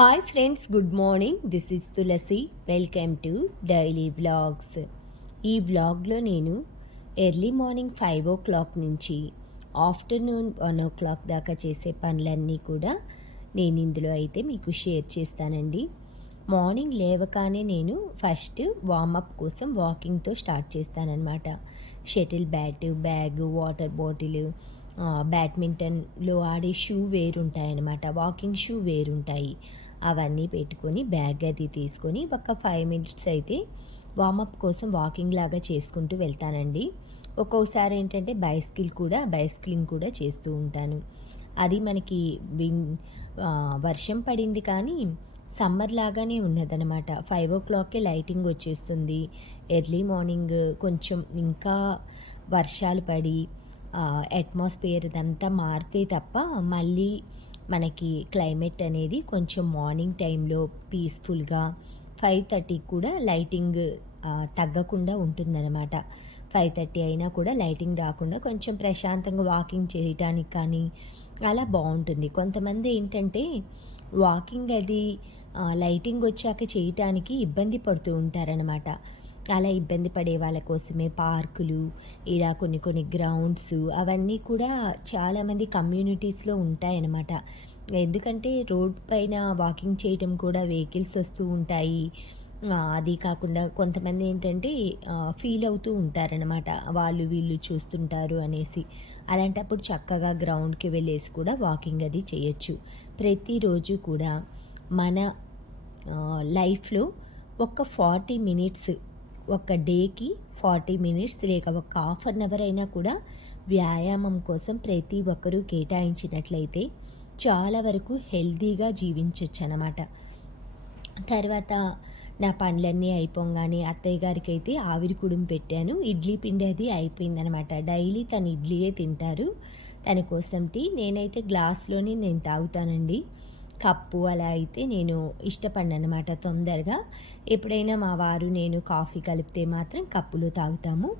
Hi friends, good morning. This is Tulasi. Welcome to daily vlogs. ఈ వ్లాగ్లో నేను early morning 5 o'clock నుంచి afternoon 1 o'clock దాకా చేసే పనులన్నీ కూడా నేను ఇందులో అయితే మీకు షేర్ చేస్తానండి. మార్నింగ్ లేవగానే నేను ఫస్ట్ వార్మప్ కోసం వాకింగ్తో స్టార్ట్ చేస్తానన్నమాట. షటిల్ బ్యాగ్, వాటర్ బాటిల్, బ్యాడ్మింటన్లో ఆడే షూ వేరుంటాయన్నమాట, వాకింగ్ షూ వేరుంటాయి. అవన్నీ పెట్టుకొని బ్యాగ్ అది తీసుకొని ఒక 5 minutes అయితే వార్మప్ కోసం వాకింగ్ లాగా చేసుకుంటూ వెళ్తానండి. ఒక్కోసారి ఏంటంటే బైస్కిలింగ్ కూడా చేస్తూ ఉంటాను. అది మనకి వర్షం పడింది కానీ సమ్మర్ లాగానే ఉన్నదనమాట. 5 o'clockకే లైటింగ్ వచ్చేస్తుంది. ఎర్లీ మార్నింగ్ కొంచెం ఇంకా వర్షాలు పడి అట్మాస్ఫియర్ ఇదంతా మారితే తప్ప మళ్ళీ మనకి క్లైమేట్ అనేది కొంచెం మార్నింగ్ టైంలో పీస్ఫుల్గా 5:30 కూడా లైటింగ్ తగ్గకుండా ఉంటుందన్నమాట. 5:30 అయినా కూడా లైటింగ్ రాకుండా కొంచెం ప్రశాంతంగా వాకింగ్ చేయటానికి కానీ అలా బాగుంటుంది. కొంతమంది ఏంటంటే వాకింగ్ అది లైటింగ్ వచ్చాక చేయటానికి ఇబ్బంది పడుతూ ఉంటారనమాట. అలా ఇబ్బంది పడే వాళ్ళ కోసమే పార్కులు, ఇలా కొన్ని గ్రౌండ్స్ అవన్నీ కూడా చాలామంది కమ్యూనిటీస్లో ఉంటాయన్నమాట. ఎందుకంటే రోడ్ పైన వాకింగ్ చేయటం కూడా వెహికల్స్ వస్తూ ఉంటాయి. అది కాకుండా కొంతమంది ఏంటంటే ఫీల్ అవుతూ ఉంటారనమాట, వాళ్ళు వీళ్ళు చూస్తుంటారు అనేసి. అలాంటప్పుడు చక్కగా గ్రౌండ్కి వెళ్ళేసి కూడా వాకింగ్ అది చేయొచ్చు. ప్రతిరోజు కూడా మన లైఫ్లో ఒక 40 minutes, ఒక డేకి 40 minutes లేక ఒక హాఫ్ అన్ అవర్ అయినా కూడా వ్యాయామం కోసం ప్రతి ఒక్కరూ కేటాయించినట్లయితే చాలా వరకు హెల్తీగా జీవించవచ్చు అన్నమాట. తర్వాత నా పనులన్నీ అయిపోగానే అత్తయ్య గారికి అయితే ఆవిరి కుడుము పెట్టాను. ఇడ్లీ పిండి అది అయిపోయిందనమాట. డైలీ తను ఇడ్లీయే తింటారు. తన కోసం టీ నేనైతే గ్లాస్లోని నేను తాగుతానండి. కప్పు అలా అయితే నేను ఇష్టపడినమాట తొందరగా. ఎప్పుడైనా మా వారు నేను కాఫీ కలిపితే మాత్రం కప్పులో తాగుతాము.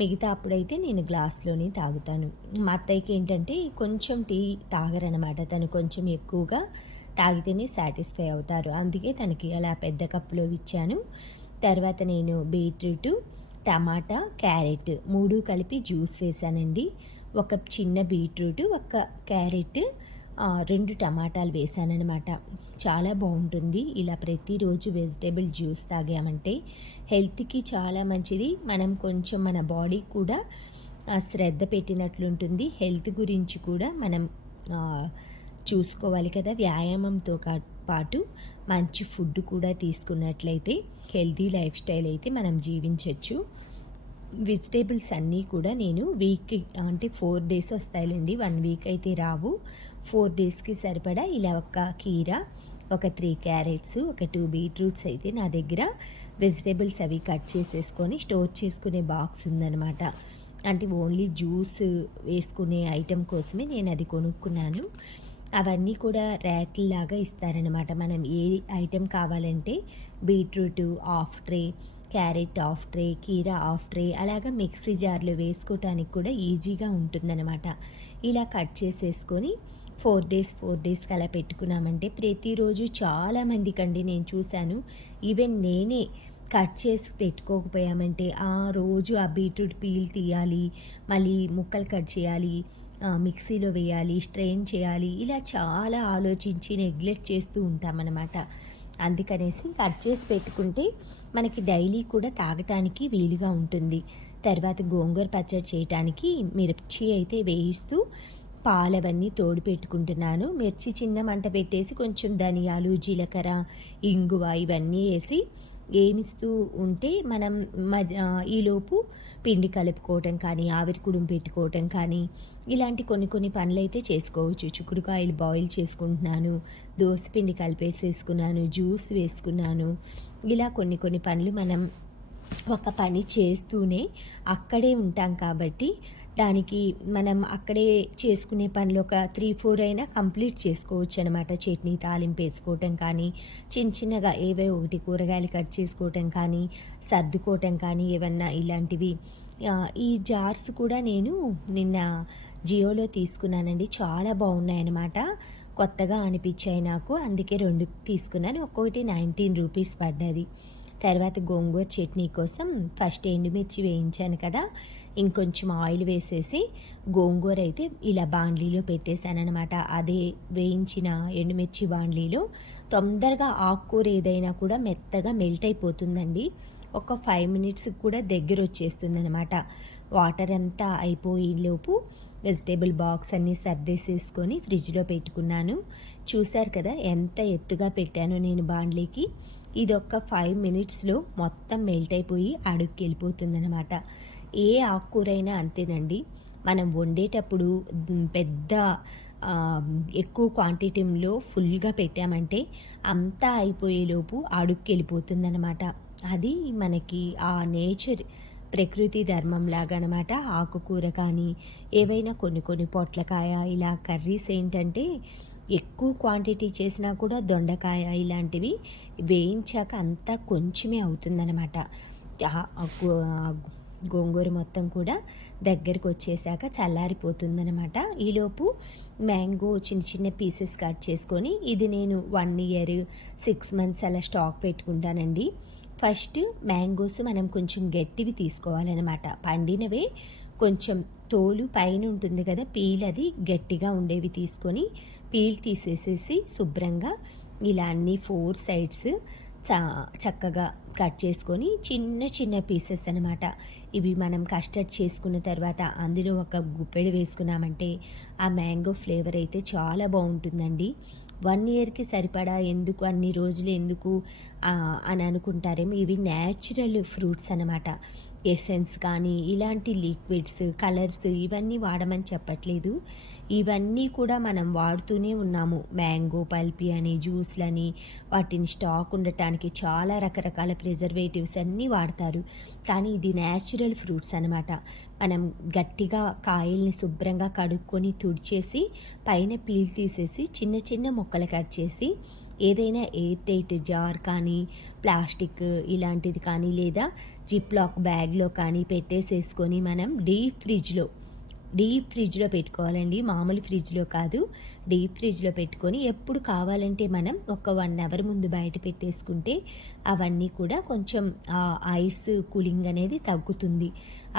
మిగతా అప్పుడైతే నేను గ్లాస్లోనే తాగుతాను. మా అత్తయ్యకి ఏంటంటే కొంచెం టీ తాగరనమాట. తను కొంచెం ఎక్కువగా తాగితేనే సాటిస్ఫై అవుతారు. అందుకే తనకి అలా పెద్ద కప్పులో ఇచ్చాను. తర్వాత నేను బీట్రూట్, టమాటా, క్యారెట్ 3 కలిపి జ్యూస్ వేసానండి. ఒక చిన్న బీట్రూట్, ఒక క్యారెట్, 2 టమాటాలు వేసానన్నమాట. చాలా బాగుంటుంది. ఇలా ప్రతిరోజు వెజిటేబుల్ జ్యూస్ తాగామంటే హెల్త్కి చాలా మంచిది. మనం కొంచెం మన బాడీ కూడా శ్రద్ధ పెట్టినట్లుంటుంది. హెల్త్ గురించి కూడా మనం చూసుకోవాలి కదా. వ్యాయామంతో పాటు మంచి ఫుడ్ కూడా తీసుకున్నట్లయితే హెల్తీ లైఫ్ స్టైల్ అయితే మనం జీవించవచ్చు. వెజిటేబుల్స్ అన్నీ కూడా నేను వీక్ అంటే 4 days వస్తాయిలేండి, 1 week అయితే రావు. 4 daysకి సరిపడా ఇలా ఒక కీర, ఒక 3 క్యారెట్స్, ఒక 2 బీట్రూట్స్ అయితే నా దగ్గర వెజిటేబుల్స్ అవి కట్ చేసేసుకొని స్టోర్ చేసుకునే బాక్స్ ఉందన్నమాట. అంటే ఓన్లీ జ్యూస్ వేసుకునే ఐటెం కోసమే నేను అది కొనుక్కున్నాను. అవన్నీ కూడా ర్యాక్లాగా ఇస్తారనమాట. మనం ఏ ఐటెం కావాలంటే beetroot half tray, carrot half tray, కీర హాఫ్ ట్రే అలాగా మిక్సీ జార్లో వేసుకోవటానికి కూడా ఈజీగా ఉంటుందన్నమాట. ఇలా కట్ చేసేసుకొని 4 daysకి అలా పెట్టుకున్నామంటే ప్రతిరోజు చాలామందికండి నేను చూశాను. ఈవెన్ నేనే కట్ చేసి పెట్టుకోకపోయామంటే ఆ రోజు ఆ బీట్రూట్ పీల్ తీయాలి, మళ్ళీ ముక్కలు కట్ చేయాలి, మిక్సీలో వేయాలి, స్ట్రెయిన్ చేయాలి, ఇలా చాలా ఆలోచించి నెగ్లెక్ట్ చేస్తూ ఉంటామన్నమాట. అందుకనేసి కట్ చేసి పెట్టుకుంటే మనకి డైలీ కూడా తాగటానికి వీలుగా ఉంటుంది. తర్వాత గోంగూర పచ్చడి చేయటానికి మిర్చి అయితే వేయిస్తూ పాలవన్నీ తోడు పెట్టుకుంటున్నాను. మిర్చి చిన్న మంట పెట్టేసి కొంచెం ధనియాలు, జీలకర్ర, ఇంగువ ఇవన్నీ వేసి ఏమిస్తూ ఉంటే మనం ఈలోపు పిండి కలుపుకోవటం కానీ, ఆవిరి కుడుము పెట్టుకోవటం కానీ ఇలాంటి కొన్ని పనులు అయితే చేసుకోవచ్చు. చిక్కుడుకాయలు బాయిల్ చేసుకుంటున్నాను, దోసపిండి కలిపేసేసుకున్నాను, జ్యూస్ వేసుకున్నాను. ఇలా కొన్ని పనులు మనం ఒక పని చేస్తూనే అక్కడే ఉంటాం కాబట్టి దానికి మనం అక్కడే చేసుకునే పనులు ఒక 3-4 అయినా కంప్లీట్ చేసుకోవచ్చు అనమాట. చట్నీ తాలింపు వేసుకోవటం కానీ, చిన్నగా ఏవో ఒకటి కూరగాయలు కట్ చేసుకోవటం కానీ, సర్దుకోవటం కానీ ఏమన్నా ఇలాంటివి. ఈ జార్స్ కూడా నేను నిన్న జియోలో తీసుకున్నానండి. చాలా బాగున్నాయన్నమాట. కొత్తగా అనిపించాయి నాకు. అందుకే 2 తీసుకున్నాను. ఒక్కొక్కటి 19 రూపీస్ పడ్డది. తర్వాత గోంగూర చట్నీ కోసం ఫస్ట్ ఎండుమిర్చి వేయించాను కదా, ఇంకొంచెం ఆయిల్ వేసేసి గోంగూర అయితే ఇలా బాండ్లీలో పెట్టేశాననమాట. అదే వేయించిన ఎండుమిర్చి బాండ్లీలో తొందరగా ఆకుకూర ఏదైనా కూడా మెత్తగా మెల్ట్ అయిపోతుందండి. ఒక 5 మినిట్స్కి కూడా దగ్గర వచ్చేస్తుందనమాట. వాటర్ అంతా అయిపోయేలోపు వెజిటేబుల్ బాక్స్ అన్నీ సర్దేసేసుకొని ఫ్రిడ్జ్లో పెట్టుకున్నాను. చూశారు కదా ఎంత ఎత్తుగా పెట్టానో నేను బాండ్లీకి. ఇది ఒక 5 మినిట్స్లో మొత్తం మెల్ట్ అయిపోయి అడుగుకి వెళ్ళిపోతుందనమాట. ఏ ఆకుకూరైనా అంతేనండి. మనం వండేటప్పుడు పెద్ద ఎక్కువ క్వాంటిటీలో ఫుల్గా పెట్టామంటే అంతా అయిపోయేలోపు అడుగుకి వెళ్ళిపోతుందనమాట. అది మనకి ఆ నేచర్ ప్రకృతి ధర్మం లాగా అనమాట. ఆకుకూర కానీ ఏవైనా కొన్ని పొట్లకాయ ఇలా కర్రీస్ ఏంటంటే ఎక్కువ క్వాంటిటీ చేసినా కూడా దొండకాయ ఇలాంటివి వేయించాక అంతా కొంచెమే అవుతుందన్నమాట. గోంగూర మొత్తం కూడా దగ్గరికి వచ్చేసాక చల్లారిపోతుందనమాట. ఈలోపు మ్యాంగో చిన్న చిన్న పీసెస్ కట్ చేసుకొని, ఇది నేను 1 ఇయర్ 6 మంత్స్ అలా స్టాక్ పెట్టుకుంటానండి. ఫస్ట్ మ్యాంగోస్ మనం కొంచెం గట్టివి తీసుకోవాలన్నమాట. పండినవే కొంచెం తోలు పైన ఉంటుంది కదా పీల్, అది గట్టిగా ఉండేవి తీసుకొని పీల్ తీసేసేసి శుభ్రంగా ఇలా అన్ని 4 సైడ్స్ చక్కగా కట్ చేసుకొని చిన్న చిన్న పీసెస్ అనమాట. ఇవి మనం కస్టర్డ్ చేసుకున్న తర్వాత అందులో ఒక గుప్పెడు వేసుకున్నామంటే ఆ మ్యాంగో ఫ్లేవర్ అయితే చాలా బాగుంటుందండి. 1 ఇయర్కి సరిపడా ఎందుకు, అన్ని రోజులు ఎందుకు అని అనుకుంటారేమో. ఇవి న్యాచురల్ ఫ్రూట్స్ అనమాట. ఎసెన్స్ కానీ ఇలాంటి లిక్విడ్స్, కలర్స్ ఇవన్నీ వాడమని చెప్పట్లేదు. ఇవన్నీ కూడా మనం వాడుతూనే ఉన్నాము. మ్యాంగో పల్పి అని, జ్యూస్లని, వాటిని స్టాక్ ఉండటానికి చాలా రకరకాల ప్రిజర్వేటివ్స్ అన్నీ వాడతారు. కానీ ఇది న్యాచురల్ ఫ్రూట్స్ అనమాట. మనం గట్టిగా కాయల్ని శుభ్రంగా కడుక్కొని తుడిచేసి పైన పీల్ తీసేసి చిన్న చిన్న ముక్కలు కట్ చేసి ఏదైనా ఎయిర్ టైట్ జార్ కానీ ప్లాస్టిక్ ఇలాంటిది కానీ లేదా జిప్ లాక్ బ్యాగ్లో కానీ పెట్టేసేసుకొని మనం డీప్ ఫ్రిడ్జ్లో పెట్టుకోవాలండి. మామూలు ఫ్రిడ్జ్లో కాదు, డీప్ ఫ్రిడ్జ్లో పెట్టుకొని ఎప్పుడు కావాలంటే మనం ఒక 1 అవర్ ముందు బయట పెట్టేసుకుంటే అవన్నీ కూడా కొంచెం ఐస్ కూలింగ్ అనేది తగ్గుతుంది.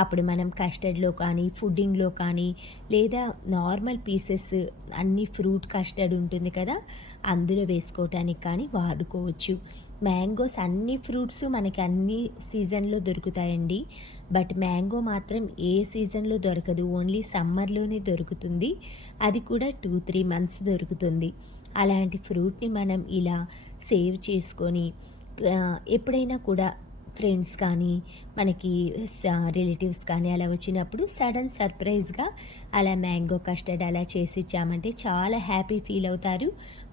అప్పుడు మనం కస్టర్డ్లో కానీ ఫుడ్డింగ్లో కానీ లేదా నార్మల్ పీసెస్ అన్ని ఫ్రూట్ కస్టర్డ్ ఉంటుంది కదా అందులో వేసుకోవటానికి కానీ వాడుకోవచ్చు. మ్యాంగోస్ అన్ని ఫ్రూట్స్ మనకి అన్ని సీజన్లో దొరుకుతాయండి. బట్ మ్యాంగో మాత్రం ఏ సీజన్లో దొరకదు, ఓన్లీ సమ్మర్లోనే దొరుకుతుంది. అది కూడా 2-3 మంత్స్ దొరుకుతుంది. అలాంటి ఫ్రూట్ని మనం ఇలా సేవ్ చేసుకొని ఎప్పుడైనా కూడా ఫ్రెండ్స్ కానీ మనకి రిలేటివ్స్ కానీ అలా వచ్చినప్పుడు సడన్ సర్ప్రైజ్గా అలా మ్యాంగో కస్టర్డ్ అలా చేసి ఇచ్చామంటే చాలా హ్యాపీ ఫీల్ అవుతారు.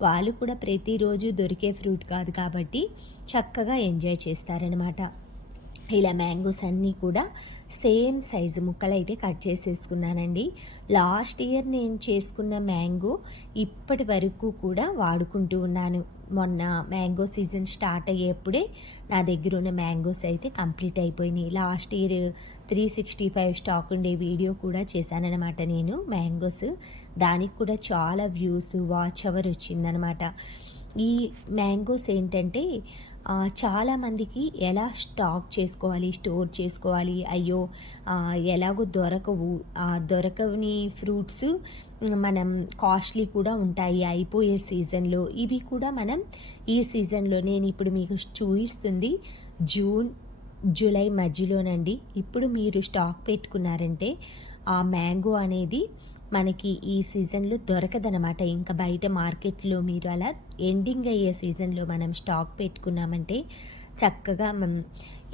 వాళ్ళు కూడా ప్రతిరోజు దొరికే ఫ్రూట్ కాదు కాబట్టి చక్కగా ఎంజాయ్ చేస్తారనమాట. ఇలా మ్యాంగోస్ అన్నీ కూడా సేమ్ సైజు ముక్కలు అయితే కట్ చేసేసుకున్నానండి. లాస్ట్ ఇయర్ నేను చేసుకున్న మ్యాంగో ఇప్పటి వరకు కూడా వాడుకుంటూ ఉన్నాను. మొన్న మ్యాంగో సీజన్ స్టార్ట్ అయ్యేప్పుడే నా దగ్గర ఉన్న మ్యాంగోస్ అయితే కంప్లీట్ అయిపోయినాయి. లాస్ట్ ఇయర్ 365 స్టాక్ ఉండే వీడియో కూడా చేశానన్నమాట నేను మ్యాంగోస్. దానికి కూడా చాలా వ్యూస్, వాచ్ అవర్ వచ్చిందనమాట. ఈ మ్యాంగోస్ ఏంటంటే చాలామందికి ఎలా స్టాక్ చేసుకోవాలి, స్టోర్ చేసుకోవాలి, అయ్యో ఎలాగో దొరకవు, దొరకని ఫ్రూట్స్ మనం కాస్ట్లీ కూడా ఉంటాయి అయిపోయే సీజన్లో. ఇవి కూడా మనం ఈ సీజన్లో నేను ఇప్పుడు మీకు చూపిస్తుంది జూన్ జూలై మధ్యలోనండి. ఇప్పుడు మీరు స్టాక్ పెట్టుకున్నారంటే ఆ మ్యాంగో అనేది మనకి ఈ సీజన్లో దొరకదనమాట. ఇంకా బయట మార్కెట్లో మీరు అలా ఎండింగ్ అయ్యే సీజన్లో మనం స్టాక్ పెట్టుకున్నామంటే చక్కగా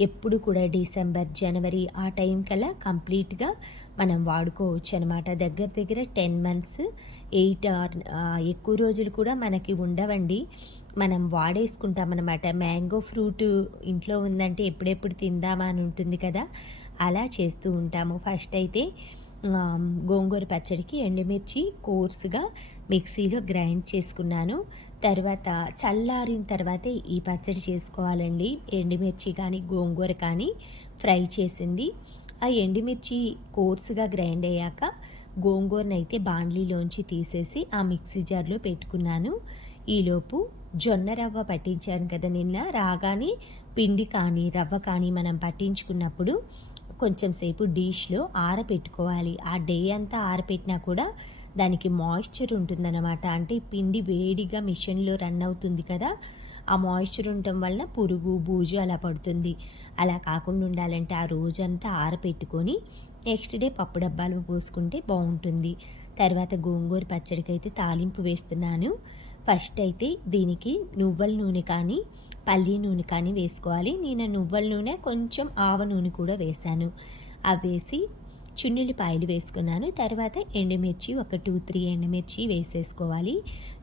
ఎప్పుడు కూడా డిసెంబర్, జనవరి ఆ టైం కల్లా కంప్లీట్గా మనం వాడుకోవచ్చు అనమాట. దగ్గర 10 మంత్స్ 8 ఎక్కువ రోజులు కూడా మనకి ఉండవండి. మనం వాడేసుకుంటామన్నమాట. మ్యాంగో ఫ్రూట్ ఇంట్లో ఉందంటే ఎప్పుడెప్పుడు తిందామా అని ఉంటుంది కదా, అలా చేస్తూ ఉంటాము. ఫస్ట్ అయితే గోంగూర పచ్చడికి ఎండుమిర్చి కోర్సుగా మిక్సీలో గ్రైండ్ చేసుకున్నాను. తర్వాత చల్లారిన తర్వాతే ఈ పచ్చడి చేసుకోవాలండి. ఎండుమిర్చి కానీ గోంగూర కానీ ఫ్రై చేసింది. ఆ ఎండుమిర్చి కోర్సుగా గ్రైండ్ అయ్యాక గోంగూరనైతే బాండ్లీలోంచి తీసేసి ఆ మిక్సీ జార్లో పెట్టుకున్నాను. ఈలోపు జొన్న రవ్వ పట్టించాను కదా నిన్న, రాగానే పిండి కానీ రవ్వ కానీ మనం పట్టించుకున్నప్పుడు కొంచెం సేపు డిష్లో ఆరపెట్టుకోవాలి. ఆ డే అంతా ఆరపెట్టినా కూడా దానికి మాయిశ్చర్ ఉంటుందన్నమాట. అంటే పిండి వేడిగా మిషన్లో రన్ అవుతుంది కదా, ఆ మాయిశ్చర్ ఉండటం వలన పురుగు బూజు అలా పడుతుంది. అలా కాకుండా ఉండాలంటే ఆ రోజంతా ఆరపెట్టుకొని నెక్స్ట్ డే పప్పు డబ్బాలు పోసుకుంటే బాగుంటుంది. తర్వాత గోంగూర పచ్చడికైతే తాలింపు వేస్తున్నాను. ఫస్ట్ అయితే దీనికి నువ్వుల నూనె కానీ పల్లి నూనె కానీ వేసుకోవాలి. నేను నువ్వుల నూనె కొంచెం ఆవ నూనె కూడా వేశాను. అవి వేసి చున్నులపాయలు వేసుకున్నాను. తర్వాత ఎండుమిర్చి ఒక 2-3 ఎండుమిర్చి వేసేసుకోవాలి.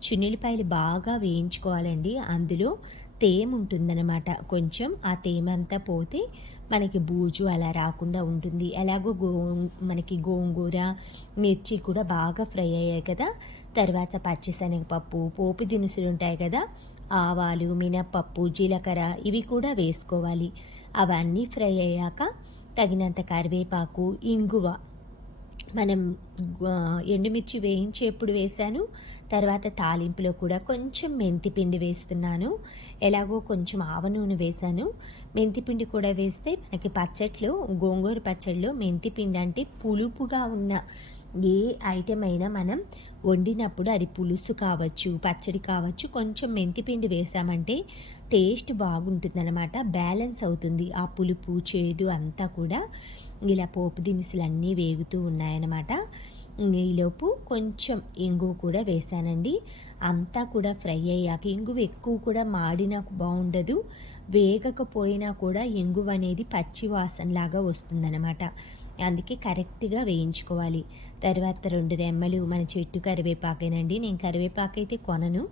చున్నులపాయలు బాగా వేయించుకోవాలండి. అందులో తేమ ఉంటుందన్నమాట. కొంచెం ఆ తేమ అంతా పోతే మనకి బూజు అలా రాకుండా ఉంటుంది. ఎలాగో మనకి గోంగూర మిర్చి కూడా బాగా ఫ్రై అయ్యాయి కదా, తర్వాత పచ్చిశనగపప్పు పోపు దినుసులు ఉంటాయి కదా, ఆవాలు మినప్పప్పు జీలకర్ర ఇవి కూడా వేసుకోవాలి. అవన్నీ ఫ్రై అయ్యాక తగినంత కరివేపాకు ఇంగువ మనం ఎండుమిర్చి వేయించేప్పుడు వేశాను. తర్వాత తాలింపులో కూడా కొంచెం మెంతిపిండి వేస్తున్నాను. ఎలాగో కొంచెం ఆవ నూనె వేశాను. మెంతిపిండి కూడా వేస్తే మనకి పచ్చట్లో గోంగూర పచ్చడిలో మెంతిపిండి అంటే పులుపుగా ఉన్న ఏ ఐటెం అయినా మనం వండినప్పుడు అది పులుసు కావచ్చు పచ్చడి కావచ్చు కొంచెం మెంతిపిండి వేసామంటే టేస్ట్ బాగుంటుందన్నమాట. బ్యాలెన్స్ అవుతుంది ఆ పులుపు చేదు అంతా కూడా. ఇలా పోపు దినుసులు అన్నీ వేగుతూ ఉన్నాయన్నమాట. ఈలోపు కొంచెం ఇంగువ కూడా వేసానండి. అంతా కూడా ఫ్రై అయ్యాక ఇంగువ ఎక్కువ కూడా మాడినా బాగుండదు, వేగకపోయినా కూడా ఇంగువ అనేది పచ్చి వాసనలాగా వస్తుందన్నమాట. అందుకే కరెక్ట్గా వేయించుకోవాలి. తర్వాత 2 రెమ్మలు మన చెట్టు కరివేపాకేనండి. నేను కరివేపాకు అయితే కొనను,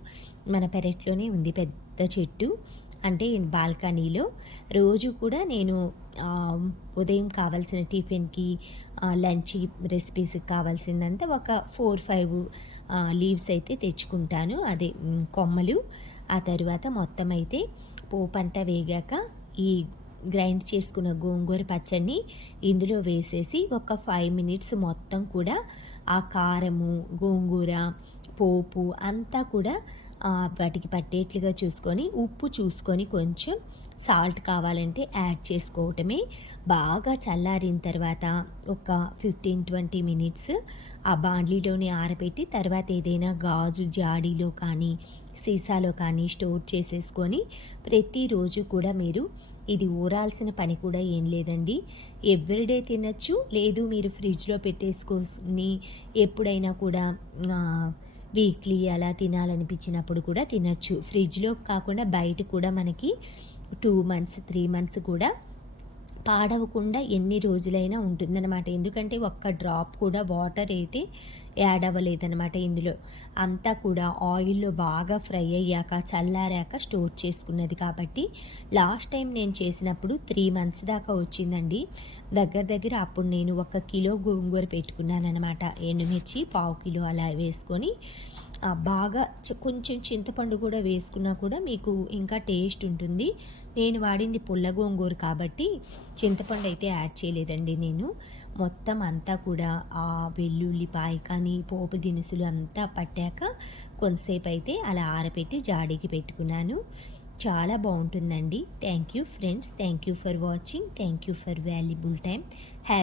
మన పెరట్లోనే ఉంది పెద్ద చెట్టు. అంటే బాల్కనీలో రోజు కూడా నేను ఉదయం కావాల్సిన టిఫిన్కి లంచ్ రెసిపీస్కి కావాల్సిందంతా ఒక 4-5 లీవ్స్ అయితే తెచ్చుకుంటాను, అదే కొమ్మలు. ఆ తర్వాత మొత్తం అయితే పోపు అంతా వేగాక ఈ గ్రైండ్ చేసుకున్న గోంగూర పచ్చడిని ఇందులో వేసేసి ఒక 5 మినిట్స్ మొత్తం కూడా ఆ కారము గోంగూర పోపు అంతా కూడా వాటికి పట్టేట్లుగా చూసుకొని ఉప్పు చూసుకొని కొంచెం సాల్ట్ కావాలంటే యాడ్ చేసుకోవటమే. బాగా చల్లారిన తర్వాత ఒక 15-20 మినిట్స్ ఆ బాండ్లీలోనే ఆరబెట్టి తర్వాత ఏదైనా గాజు జాడీలో కానీ సీసాలో కానీ స్టోర్ చేసేసుకొని ప్రతిరోజు కూడా మీరు ఇది ఊరాల్సిన పని కూడా ఏం లేదండి. ఎవ్రీడే తినచ్చు, లేదు మీరు ఫ్రిడ్జ్లో పెట్టేసుకొని ఎప్పుడైనా కూడా వీక్లీ అలా తినాలనిపించినప్పుడు కూడా తినచ్చు. ఫ్రిడ్జ్లో కాకుండా బయట కూడా మనకి 2 మంత్స్ 3 మంత్స్ కూడా పాడవకుండా ఎన్ని రోజులైనా ఉంటుందన్నమాట. ఎందుకంటే ఒక్క డ్రాప్ కూడా వాటర్ అయితే యాడ్ అవ్వలేదన్నమాట ఇందులో. అంతా కూడా ఆయిల్లో బాగా ఫ్రై అయ్యాక చల్లారాక స్టోర్ చేసుకున్నది కాబట్టి లాస్ట్ టైం నేను చేసినప్పుడు 3 మంత్స్ దాకా వచ్చిందండి. దగ్గర అప్పుడు నేను 1 కిలో గోంగూర పెట్టుకున్నాను అనమాట. ఎండుమిర్చి 1/2 కిలో అలా వేసుకొని బాగా కొంచెం చింతపండు కూడా వేసుకున్నా కూడా మీకు ఇంకా టేస్ట్ ఉంటుంది. నేను వాడింది పుల్ల గోంగూర కాబట్టి చింతపండు అయితే యాడ్ చేయలేదండి నేను. మొత్తం అంతా కూడా ఆ వెల్లుల్లిపాయ కానీ పోపు దినుసులు అంతా పట్టాక కొంతసేపు అయితే అలా ఆరబెట్టి జాడీకి పెట్టుకున్నాను. చాలా బాగుంటుందండి. Thank you friends, thank you for watching, thank you for valuable time.